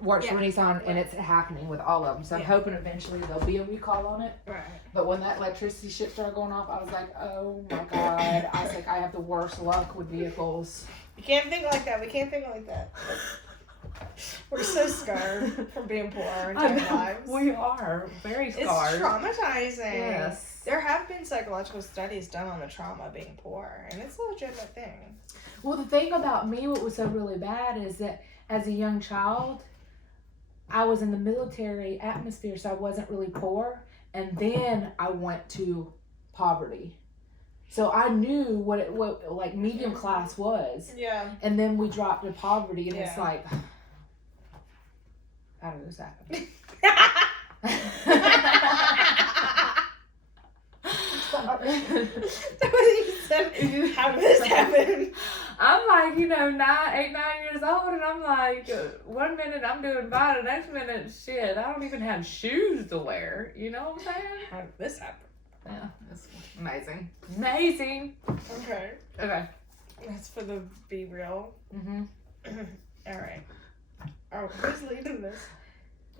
watch release on, and it's happening with all of them. So I'm hoping eventually there'll be a recall on it. Right. But when that electricity shit started going off, I was like, oh my God. I was like, I have the worst luck with vehicles. You can't think like that. We can't think like that. We're so scarred from being poor our entire lives. We are very scarred. It's traumatizing. Yes. There have been psychological studies done on the trauma of being poor, and it's a legitimate thing. Well, the thing about me, what was so really bad is that as a young child, I was in the military atmosphere, so I wasn't really poor. And then I went to poverty. So I knew what like medium class was. Yeah. And then we dropped to poverty, and it's like, how did this happen? That's what you said. How did this happen? I'm like, 8, 9 years old, and I'm like, 1 minute I'm doing fine, the next minute, shit, I don't even have shoes to wear. You know what I'm saying? How did this happen? Yeah, it's amazing. Amazing. Okay. That's for the be real. All right. Oh, who's leading this?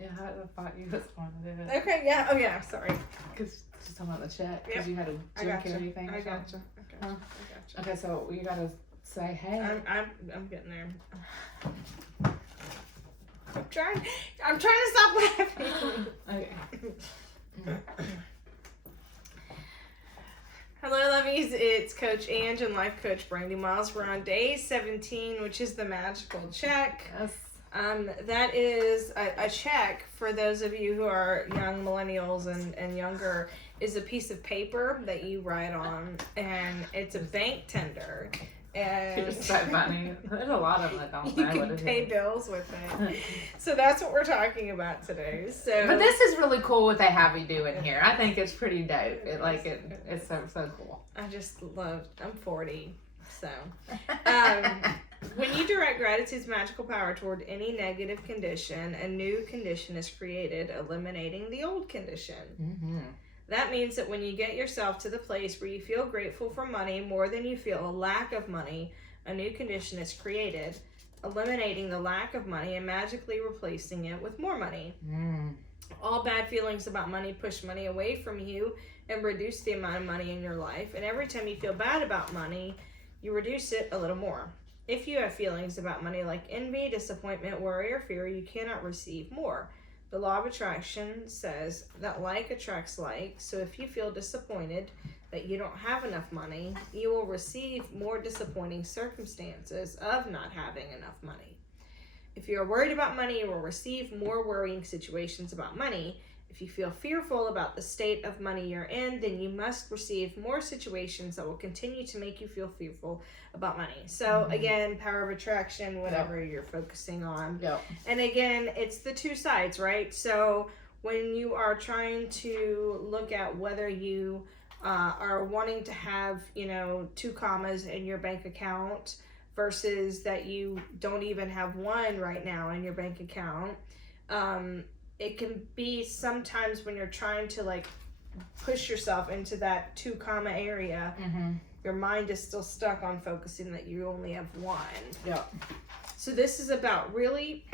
Yeah, I thought you was going to do it. Okay, yeah. Oh, yeah, sorry. Because she's talking about the check. Because you had a drink or anything. I gotcha. Okay, so you got to say, hey. I'm getting there. I'm trying to stop laughing. Okay. Hello, lovies. It's Coach Ange and Life Coach Brandi Miles. We're on day 17, which is the magical check. Yes. That is a check for those of you who are young millennials and younger. Is a piece of paper that you write on, and it's a bank tender. And it's so funny. There's a lot of them that don't know you what can it pay is. bills with it. So that's what we're talking about today. So, but this is really cool what they have you do in here. I think it's pretty dope. It's so cool. I just love. I'm 40, so when you direct gratitude's magical power toward any negative condition, a new condition is created, eliminating the old condition. Mm-hmm. That means that when you get yourself to the place where you feel grateful for money more than you feel a lack of money, a new condition is created, eliminating the lack of money and magically replacing it with more money. All bad feelings about money push money away from you and reduce the amount of money in your life. And every time you feel bad about money, you reduce it a little more. If you have feelings about money like envy, disappointment, worry, or fear, you cannot receive more. The law of attraction says that like attracts like, so if you feel disappointed that you don't have enough money, you will receive more disappointing circumstances of not having enough money. If you are worried about money, you will receive more worrying situations about money. If you feel fearful about the state of money you're in, then you must receive more situations that will continue to make you feel fearful about money. So again, power of attraction, whatever you're focusing on. And again, it's the two sides, right? So when you are trying to look at whether you are wanting to have, 2 commas in your bank account versus that you don't even have one right now in your bank account, it can be sometimes when you're trying to push yourself into that 2 comma area, your mind is still stuck on focusing that you only have one. So this is about really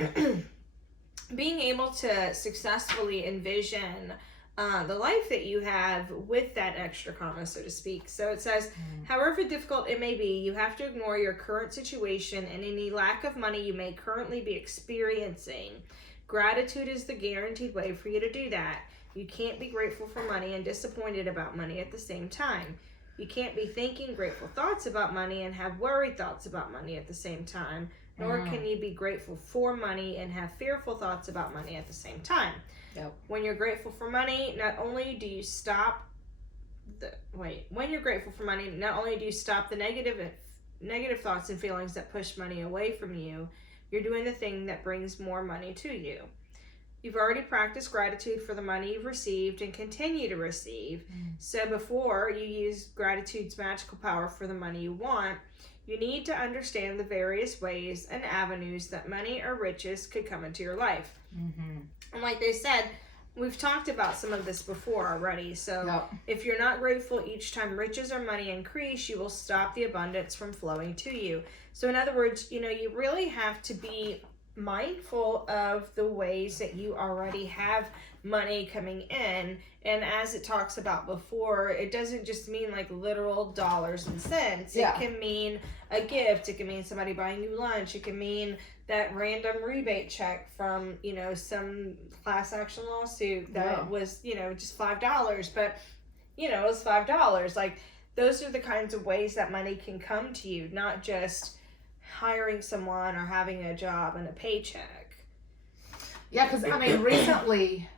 being able to successfully envision the life that you have with that extra comma, so to speak. So it says, however difficult it may be, you have to ignore your current situation and any lack of money you may currently be experiencing. Gratitude is the guaranteed way for you to do that. You can't be grateful for money and disappointed about money at the same time. You can't be thinking grateful thoughts about money and have worried thoughts about money at the same time. Nor can you be grateful for money and have fearful thoughts about money at the same time. When you're grateful for money, not only do you stop the negative thoughts and feelings that push money away from you, you're doing the thing that brings more money to you. You've already practiced gratitude for the money you've received and continue to receive. So before you use gratitude's magical power for the money you want, you need to understand the various ways and avenues that money or riches could come into your life. And like they said, we've talked about some of this before already. So if you're not grateful each time riches or money increase, you will stop the abundance from flowing to you. So in other words, you really have to be mindful of the ways that you already have money coming in. And as it talks about before, it doesn't just mean like literal dollars and cents. Yeah. It can mean a gift. It can mean somebody buying you lunch. It can mean that random rebate check from, some class action lawsuit that was, just $5. But, it was $5. Like, those are the kinds of ways that money can come to you, not just hiring someone or having a job and a paycheck. Yeah, because recently,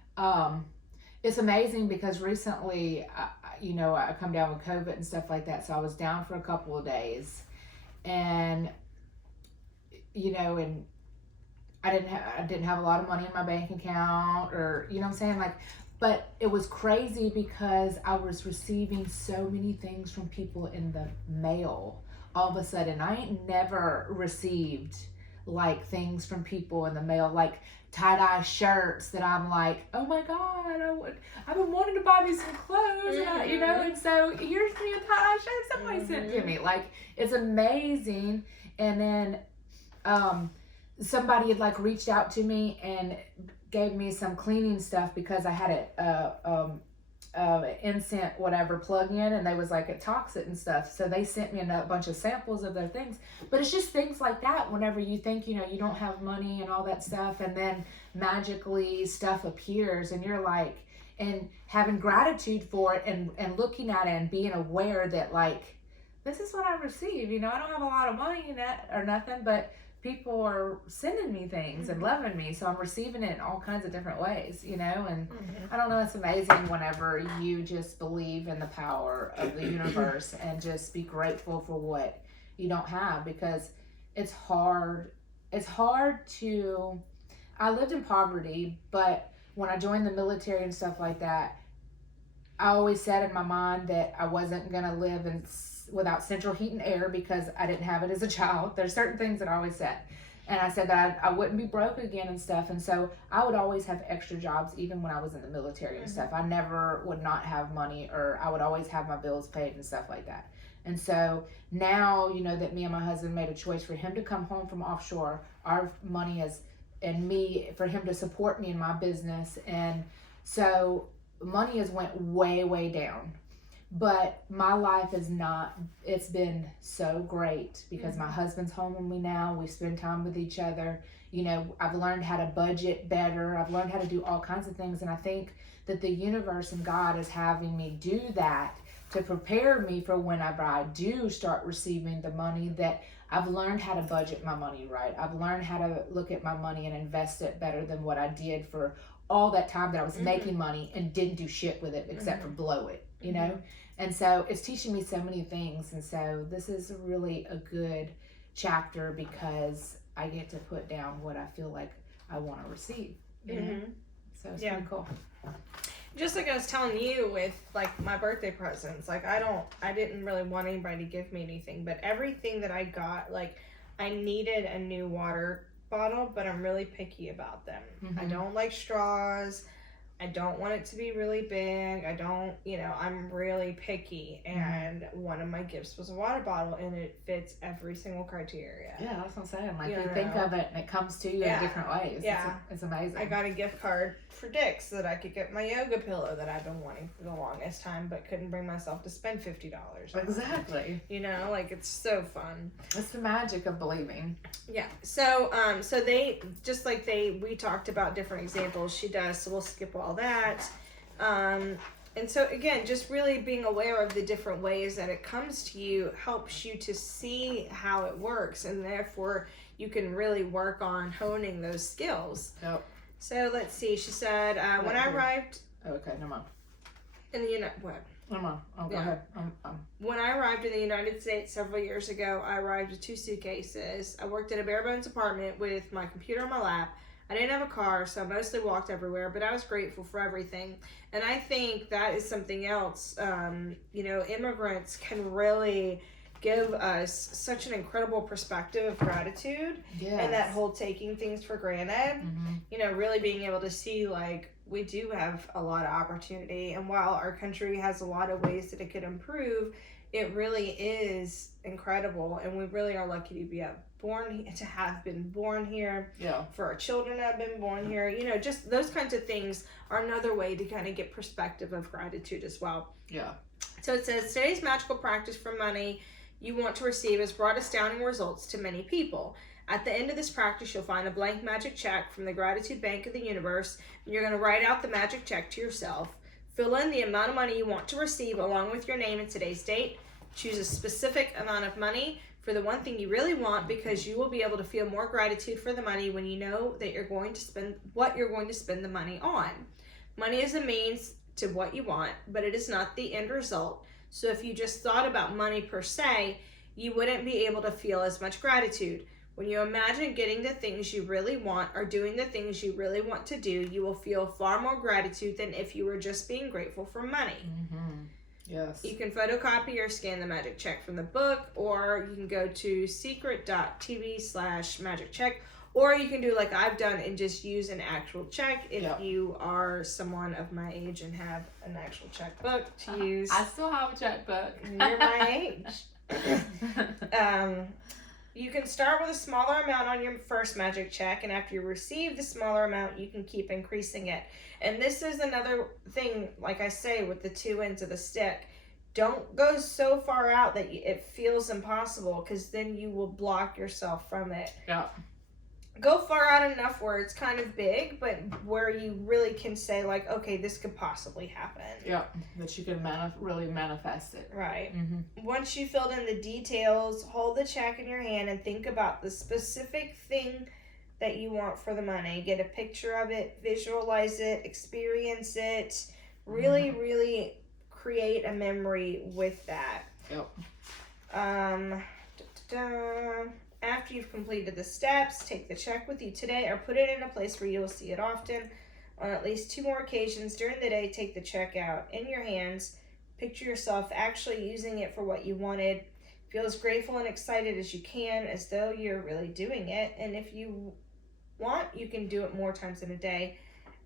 it's amazing because recently, I come down with COVID and stuff like that, so I was down for a couple of days, and and I didn't have a lot of money in my bank account, or what I'm saying, like. But it was crazy because I was receiving so many things from people in the mail. All of a sudden, I ain't never received like things from people in the mail, like tie-dye shirts that I'm like, oh my God, I've been wanting to buy me some clothes, and and so here's me a tie-dye shirt somebody sent to me. Like, it's amazing. And then somebody had like reached out to me and gave me some cleaning stuff because I had incense whatever plug in, and they was like, it toxic and stuff, so they sent me a bunch of samples of their things. But it's just things like that whenever you think you don't have money and all that stuff, and then magically stuff appears, and you're like, and having gratitude for it, and looking at it and being aware that like, this is what I received. I don't have a lot of money in that or nothing, but people are sending me things and loving me, so I'm receiving it in all kinds of different ways, and I don't know, it's amazing whenever you just believe in the power of the universe and just be grateful for what you don't have, because it's hard to, I lived in poverty, but when I joined the military and stuff like that, I always said in my mind that I wasn't gonna live without central heat and air because I didn't have it as a child. There's certain things that I always said. And I said that I wouldn't be broke again and stuff. And so I would always have extra jobs even when I was in the military and stuff. I never would not have money, or I would always have my bills paid and stuff like that. And so now, that me and my husband made a choice for him to come home from offshore, our money for him to support me in my business. And so money has went way, way down. But my life it's been so great because my husband's home with me now. We spend time with each other. I've learned how to budget better. I've learned how to do all kinds of things. And I think that the universe and God is having me do that to prepare me for whenever I do start receiving the money, that I've learned how to budget my money right. I've learned how to look at my money and invest it better than what I did for all that time that I was making money and didn't do shit with it except for blow it, And so it's teaching me so many things. And so this is really a good chapter because I get to put down what I feel like I want to receive. So it's pretty cool. Just like I was telling you with like my birthday presents, like I didn't really want anybody to give me anything, but everything that I got, like I needed a new water bottle, but I'm really picky about them. I don't like straws. I don't want it to be really big. I'm really picky. And one of my gifts was a water bottle, and it fits every single criteria. Yeah, that's what I'm saying. Like, you think of it and it comes to you in different ways. Yeah. It's amazing. I got a gift card for Dick's so that I could get my yoga pillow that I've been wanting for the longest time, but couldn't bring myself to spend $50. Exactly. Like it's so fun. It's the magic of believing. Yeah. So they, just like we talked about different examples she does, so we'll skip all that. And so again, just really being aware of the different ways that it comes to you helps you to see how it works, and therefore you can really work on honing those skills. Yep. So let's see. She said, when I arrived. Okay, never mind. In the what? Never mind. Oh, go ahead. When I arrived in the United States several years ago, I arrived with 2 suitcases. I worked in a bare bones apartment with my computer on my lap. I didn't have a car, so I mostly walked everywhere, but I was grateful for everything. And I think that is something else. Immigrants can really give us such an incredible perspective of gratitude. Yes. And that whole taking things for granted. Really being able to see, like, we do have a lot of opportunity. And while our country has a lot of ways that it could improve, it really is incredible. And we really are lucky to be to have been born here. Yeah. For our children that have been born here. You know, just those kinds of things are another way to kind of get perspective of gratitude as well. Yeah. So it says, today's magical practice for money you want to receive has brought astounding results to many people. At the end of this practice, you'll find a blank magic check from the Gratitude Bank of the Universe, and you're going to write out the magic check to yourself. Fill in the amount of money you want to receive along with your name and today's date. Choose a specific amount of money for the one thing you really want, because you will be able to feel more gratitude for the money when you know that you're going to spend what you're going to spend the money on. Money is a means to what you want, but it is not the end result. So if you just thought about money per se, you wouldn't be able to feel as much gratitude. When you imagine getting the things you really want or doing the things you really want to do, you will feel far more gratitude than if you were just being grateful for money. Mm-hmm. Yes. You can photocopy or scan the magic check from the book, or you can go to secret.tv/magic check, or you can do like I've done and just use an actual check if you are someone of my age and have an actual checkbook to use. I still have a checkbook. You're my age. You can start with a smaller amount on your first magic check, and after you receive the smaller amount, you can keep increasing it. And this is another thing, like I say, with the two ends of the stick. Don't go so far out that it feels impossible, because then you will block yourself from it. Yeah. Go far out enough where it's kind of big, but where you really can say, like, okay, this could possibly happen. Yeah, that you can really manifest it. Right. Mm-hmm. Once you filled in the details, hold the check in your hand and think about the specific thing that you want for the money. Get a picture of it, visualize it, experience it. Really, really create a memory with that. Yep. After you've completed the steps, take the check with you today or put it in a place where you'll see it often. On at least 2 more occasions during the day, take the check out in your hands. Picture yourself actually using it for what you wanted. Feel as grateful and excited as you can, as though you're really doing it. And if you want, you can do it more times in a day.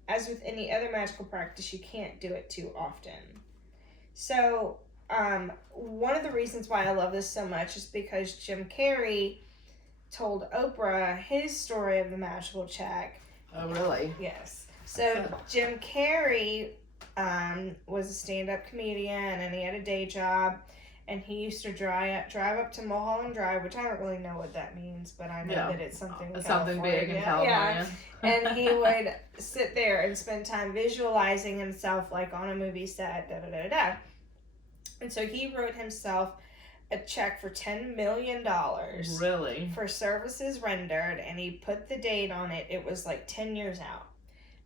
As with any other magical practice, you can't do it too often. So, one of the reasons why I love this so much is because Jim Carrey told Oprah his story of the magical check. Oh, really? Yes. So Jim Carrey was a stand-up comedian, and he had a day job, and he used to drive up to Mulholland Drive, which I don't really know what that means, but I know that it's something in something big in California. Yeah. And he would sit there and spend time visualizing himself like on a movie set, da-da-da-da. And so he wrote himself a check for $10 million. Really? For services rendered, and he put the date on it. It was like 10 years out.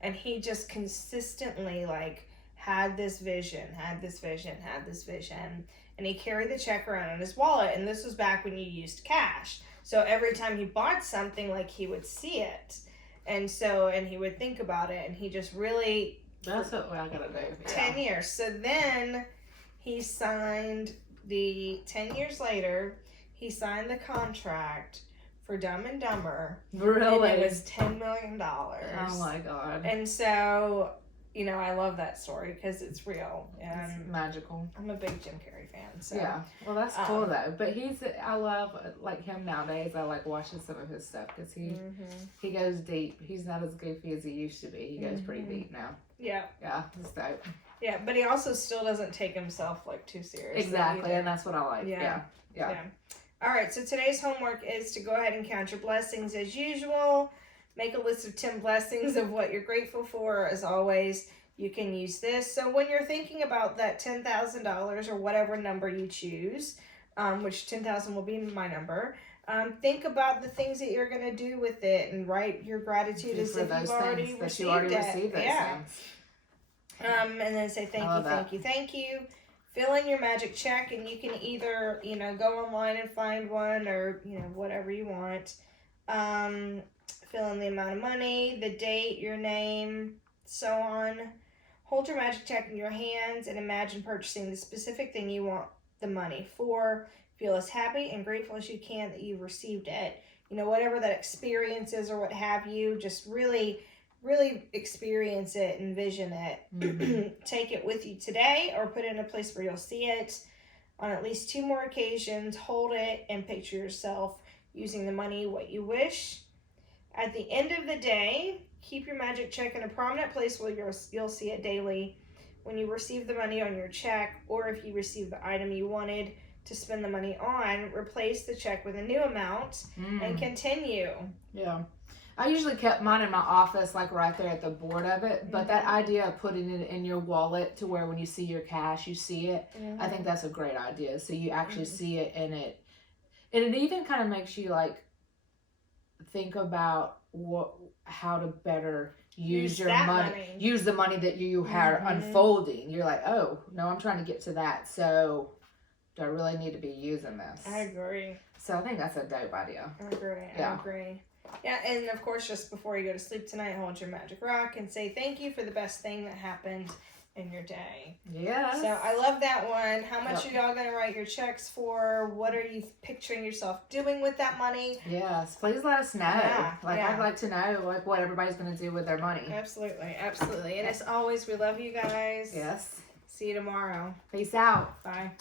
And he just consistently had this vision. And he carried the check around in his wallet. And this was back when you used cash. So every time he bought something, he would see it. And he would think about it. And he just really... That's what I gotta do. 10 years. So then he signed 10 years later, he signed the contract for Dumb and Dumber. Really? And it was $10 million. Oh my God. And so, I love that story because it's real. And it's magical. I'm a big Jim Carrey fan. So. Yeah. Well, that's cool though. But I love him nowadays. I watching some of his stuff because he goes deep. He's not as goofy as he used to be. He goes pretty deep now. Yeah. Yeah. It's dope. Yeah, but he also still doesn't take himself too seriously. Exactly, and that's what I like. Yeah. All right, so today's homework is to go ahead and count your blessings as usual. Make a list of 10 blessings of what you're grateful for. As always, you can use this. So when you're thinking about that $10,000 or whatever number you choose, which 10,000 will be my number, think about the things that you're going to do with it and write your gratitude as if you've already received it. Things. And then say thank you. Fill in your magic check, and you can either, go online and find one or, whatever you want. Fill in the amount of money, the date, your name, so on. Hold your magic check in your hands and imagine purchasing the specific thing you want the money for. Feel as happy and grateful as you can that you've received it. Whatever that experience is or what have you, just really experience it, envision it. Take it with you today or put it in a place where you'll see it on at least 2 more occasions. Hold it and picture yourself using the money what you wish. At the end of the day, keep your magic check in a prominent place where you'll see it daily. When you receive the money on your check, or if you receive the item you wanted to spend the money on, replace the check with a new amount and continue. Yeah. I usually kept mine in my office, like right there at the board of it. But that idea of putting it in your wallet to where when you see your cash, you see it, I think that's a great idea. So you actually see it in it. And it even kind of makes you like think about how to better use your money. Use the money that you had unfolding. You're like, oh, no, I'm trying to get to that. So do I really need to be using this? I agree. So I think that's a dope idea. I agree. Yeah, and of course, just before you go to sleep tonight, hold your magic rock and say thank you for the best thing that happened in your day. Yes. So I love that one. How much are y'all going to write your checks for? What are you picturing yourself doing with that money? Yes, please let us know. I'd like to know like what everybody's going to do with their money. Absolutely. And as always, we love you guys. Yes. See you tomorrow. Peace out. Bye.